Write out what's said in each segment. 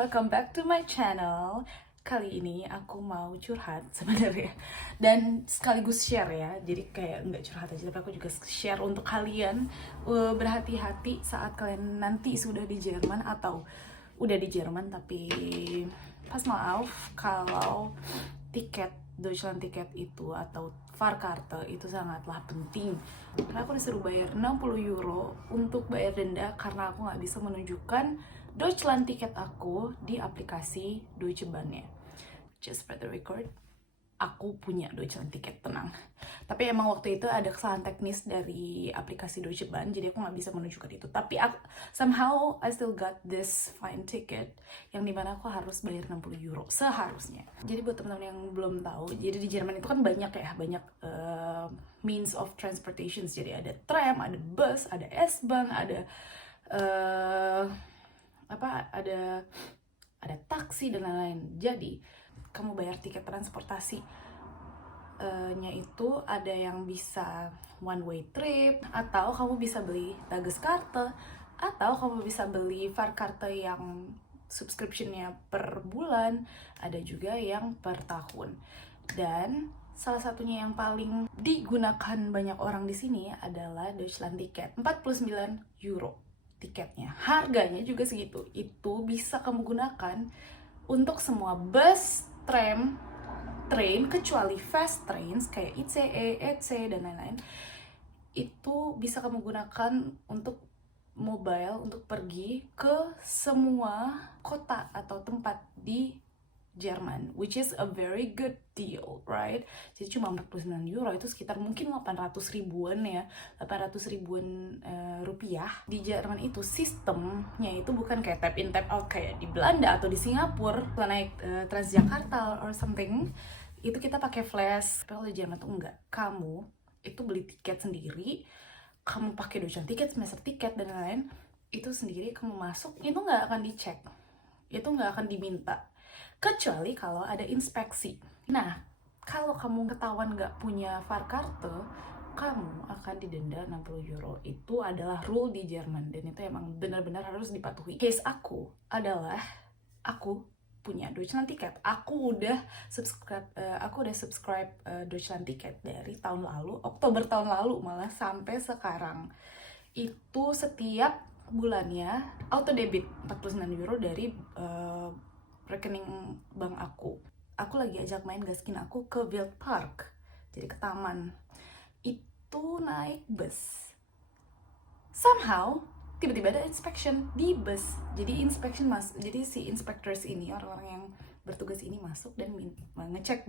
welcome back to my channel. Kali ini aku mau curhat sebenarnya dan sekaligus share ya. Jadi kayak nggak curhat aja, tapi aku juga share untuk kalian berhati-hati saat kalian nanti sudah di Jerman atau udah di Jerman tapi pas maaf kalau tiket Deutschland tiket itu atau Fahrkarte itu sangatlah penting. Karena aku disuruh bayar 60 euro untuk bayar denda karena aku nggak bisa menunjukkan Deutschland tiket aku di aplikasi Deutsche Bahn-nya. Just for the record, aku punya Deutschland tiket, tenang. Tapi emang waktu itu ada kesalahan teknis dari aplikasi Deutsche Bahn, jadi aku nggak bisa menunjukkan itu. Tapi somehow I still got this fine ticket, yang dimana aku harus bayar 60 euro seharusnya. Jadi buat teman-teman yang belum tahu, jadi di Jerman itu kan banyak means of transportation. Jadi ada tram, ada bus, ada S-Bahn, ada ada taksi dan lain-lain. Jadi kamu bayar tiket transportasi nya itu ada yang bisa one way trip, atau kamu bisa beli Tageskarte, atau kamu bisa beli Fahrkarte yang subscriptionnya per bulan, ada juga yang per tahun. Dan salah satunya yang paling digunakan banyak orang di sini adalah Deutschland tiket, 49 euro tiketnya. Harganya juga segitu. Itu bisa kamu gunakan untuk semua bus, tram, train, kecuali fast trains kayak ICE, EC, dan lain-lain. Itu bisa kamu gunakan untuk mobile, untuk pergi ke semua kota atau tempat di Jerman, which is a very good deal, right? Jadi cuma 49 euro itu sekitar mungkin 800 ribuan ya, 800 ribuan rupiah. Di Jerman itu sistemnya itu bukan kayak tap in tap out kayak di Belanda atau di Singapura. Kalau naik Transjakarta or something, itu kita pakai flash. Tapi kalau di Jerman tuh enggak. Kamu itu beli tiket sendiri, kamu pakai Deutschland tiket, semester tiket dan lain-lain, itu sendiri kamu masuk, itu nggak akan dicek, itu nggak akan diminta, kecuali kalau ada inspeksi. Nah, kalau kamu ketahuan nggak punya Fahrkarte, kamu akan didenda 60 euro. Itu adalah rule di Jerman, dan itu emang benar-benar harus dipatuhi. Case aku adalah, aku punya Deutschland tiket. Aku udah subscribe Deutschland tiket dari tahun lalu, Oktober tahun lalu malah, sampai sekarang. Itu setiap bulannya auto debit 49 euro dari rekening bank aku. Aku lagi ajak main gaskin aku ke Wildpark, jadi ke taman. Itu naik bus. Somehow tiba-tiba ada inspection di bus. Jadi jadi si inspectors ini, orang-orang yang bertugas ini masuk dan ngecek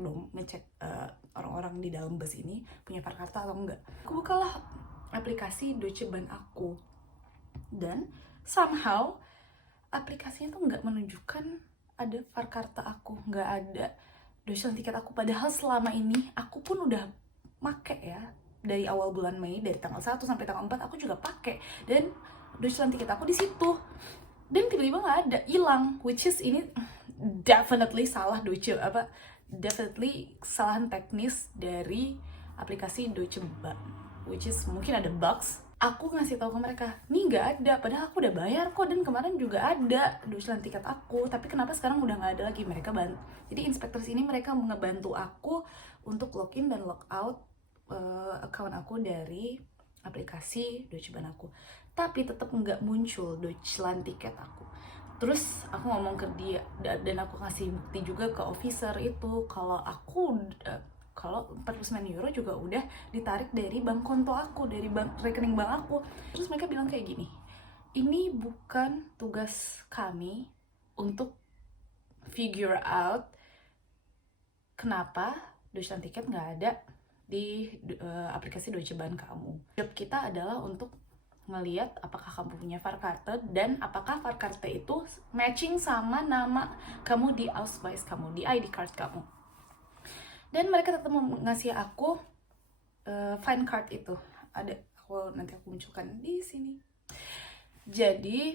orang-orang di dalam bus ini punya Fahrkarte atau enggak. Aku bukalah aplikasi Deutsche Bahn aku, dan somehow aplikasinya tuh nggak menunjukkan ada Fahrkarte aku, nggak ada Deutschland tiket aku. Padahal selama ini aku pun udah make ya, dari awal bulan Mei, dari tanggal 1 sampai tanggal 4 aku juga pakai, dan Deutschland tiket aku di situ. Dan tiba-tiba nggak ada, hilang, which is ini definitely salah definitely kesalahan teknis dari aplikasi Deutsche Bahn, which is mungkin ada bugs. Aku ngasih tahu ke mereka, nih nggak ada, padahal aku udah bayar kok, dan kemarin juga ada Deutschland tiket aku, tapi kenapa sekarang udah nggak ada lagi. Jadi inspektor sini mereka ngebantu aku untuk login dan logout account aku dari aplikasi Deutsche Bahn aku, tapi tetap nggak muncul Deutschland tiket aku. Terus aku ngomong ke dia, dan aku kasih bukti juga ke officer itu kalau 49 euro juga udah ditarik dari bank konto aku, dari rekening bank aku. Terus mereka bilang kayak gini, ini bukan tugas kami untuk figure out kenapa Deutschland tiket nggak ada di aplikasi Deutsche Bahn kamu. Job kita adalah untuk ngeliat apakah kamu punya Fahrkarte, dan apakah Fahrkarte itu matching sama nama kamu di Ausweis kamu, di ID card kamu. Dan mereka tetap ngasih aku fine card itu. Nanti aku munculkan di sini. Jadi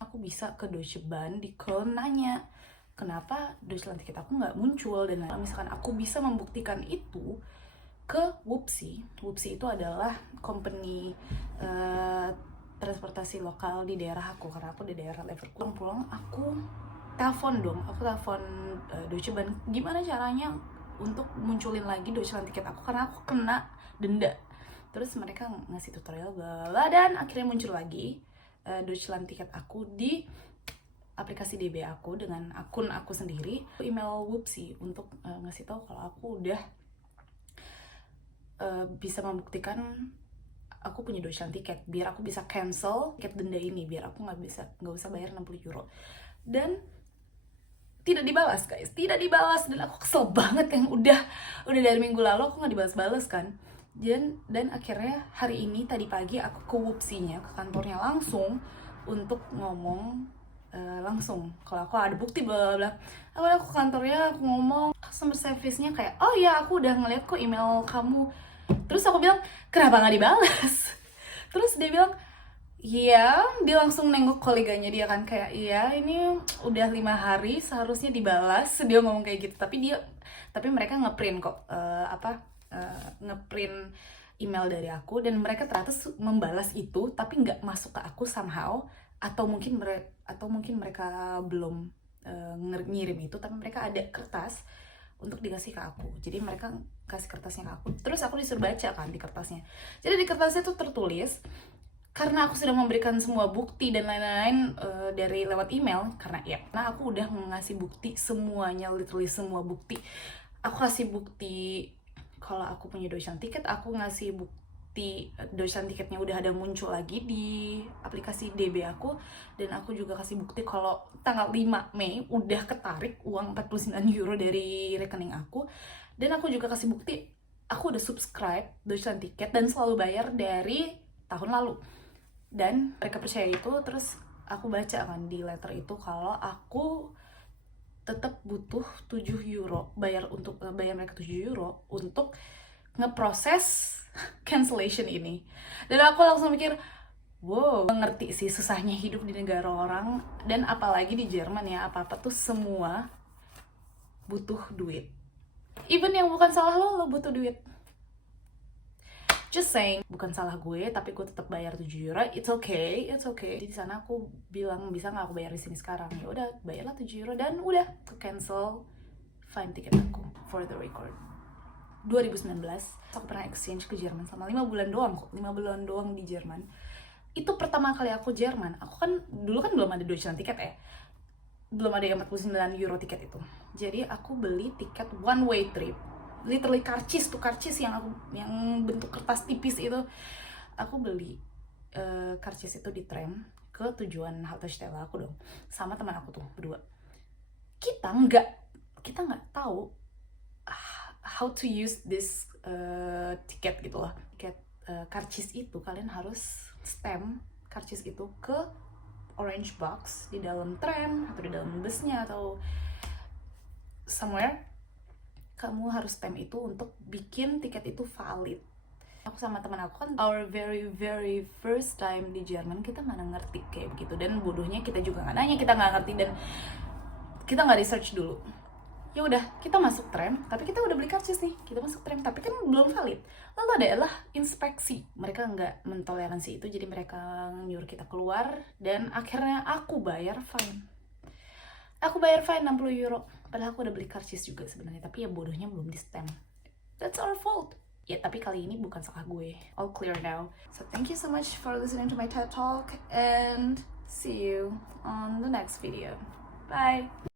aku bisa ke Deutsche Bahn di Köln nanya, kenapa Deutschland tiket aku nggak muncul. Dan misalkan aku bisa membuktikan itu ke Wupsi. Wupsi itu adalah company transportasi lokal di daerah aku, karena aku di daerah Leverkusen. Pulang aku telepon dong, aku telepon Deutsche Bahn, gimana caranya untuk munculin lagi Deutschland tiket aku karena aku kena denda. Terus mereka ngasih tutorial bla bla, dan akhirnya muncul lagi Deutschland tiket aku di aplikasi DB aku dengan akun aku sendiri. Email Whoopsie untuk ngasih tahu kalau aku udah bisa membuktikan aku punya Deutschland tiket, biar aku bisa cancel tiket denda ini, biar aku nggak usah bayar 60 euro. Dan tidak dibalas guys, tidak dibalas, dan aku kesel banget yang udah dari minggu lalu aku nggak dibalas-balas kan. Dan akhirnya hari ini tadi pagi aku ke Whoopsie-nya, ke kantornya langsung untuk ngomong langsung kalau aku ada bukti bla bla. Aku ke kantornya, aku ngomong, customer service-nya kayak, oh ya aku udah ngeliat kok email kamu. Terus aku bilang, kenapa nggak dibalas? Terus dia bilang, iya, dia langsung nengok koleganya dia kan, kayak iya ini udah 5 hari seharusnya dibalas. Dia ngomong kayak gitu, tapi mereka ngeprint kok ngeprint email dari aku, dan mereka ternyata membalas itu tapi nggak masuk ke aku somehow, atau mungkin mereka belum ngirim itu, tapi mereka ada kertas untuk dikasih ke aku. Jadi mereka kasih kertasnya ke aku, terus aku disuruh baca kan di kertasnya. Jadi di kertasnya tuh tertulis, karena aku sudah memberikan semua bukti dan lain-lain dari lewat email, karena aku udah ngasih bukti semuanya, literally semua bukti. Aku kasih bukti kalau aku punya Deutschland tiket, aku ngasih bukti Deutschland tiketnya udah ada muncul lagi di aplikasi DB aku, dan aku juga kasih bukti kalau tanggal 5 Mei udah ketarik uang 49 euro dari rekening aku, dan aku juga kasih bukti aku udah subscribe Deutschland tiket dan selalu bayar dari tahun lalu. Dan mereka percaya itu. Terus aku baca kan di letter itu kalau aku tetap butuh 7 euro bayar mereka 7 euro untuk ngeproses cancellation ini. Dan aku langsung mikir, wow, ngerti sih susahnya hidup di negara orang, dan apalagi di Jerman ya, apa-apa tuh semua butuh duit. Even yang bukan salah lo butuh duit. Just saying, bukan salah gue, tapi gue tetap bayar 7 euro. It's okay. Jadi di sana aku bilang, bisa nggak aku bayar di sini sekarang? Ya udah, bayarlah 7 euro, dan udah ke cancel fine tiket aku. For the record, 2019 aku pernah exchange ke Jerman selama 5 bulan doang kok. 5 bulan doang di Jerman. Itu pertama kali aku Jerman. Aku kan dulu kan belum ada Deutschland tiket ya, belum ada yang 49 euro tiket itu. Jadi aku beli tiket one way trip, literally karcis yang bentuk kertas tipis itu. Aku beli karcis itu di tram ke tujuan halte Stella aku dong, sama teman aku tuh berdua. Kita nggak tahu how to use this tiket gitu loh. Tiket karcis itu kalian harus stamp karcis itu ke orange box di dalam tram atau di dalam busnya atau somewhere. Kamu harus stamp itu untuk bikin tiket itu valid. Aku sama teman aku kan our very very first time di Jerman, kita mana ngerti kayak begitu, dan bodohnya kita juga nggak nanya, kita nggak ngerti dan kita nggak research dulu. Ya udah, kita masuk tram, tapi kita udah beli karcis nih, kita masuk tram tapi kan belum valid. Lalu adalah inspeksi, mereka nggak mentoleransi itu, jadi mereka nyuruh kita keluar, dan akhirnya aku bayar fine 60 euro. Padahal aku udah beli karcis juga sebenarnya, tapi ya bodohnya belum di stamp. That's our fault. Ya, tapi kali ini bukan salah gue. All clear now. So thank you so much for listening to my TED Talk, and see you on the next video. Bye!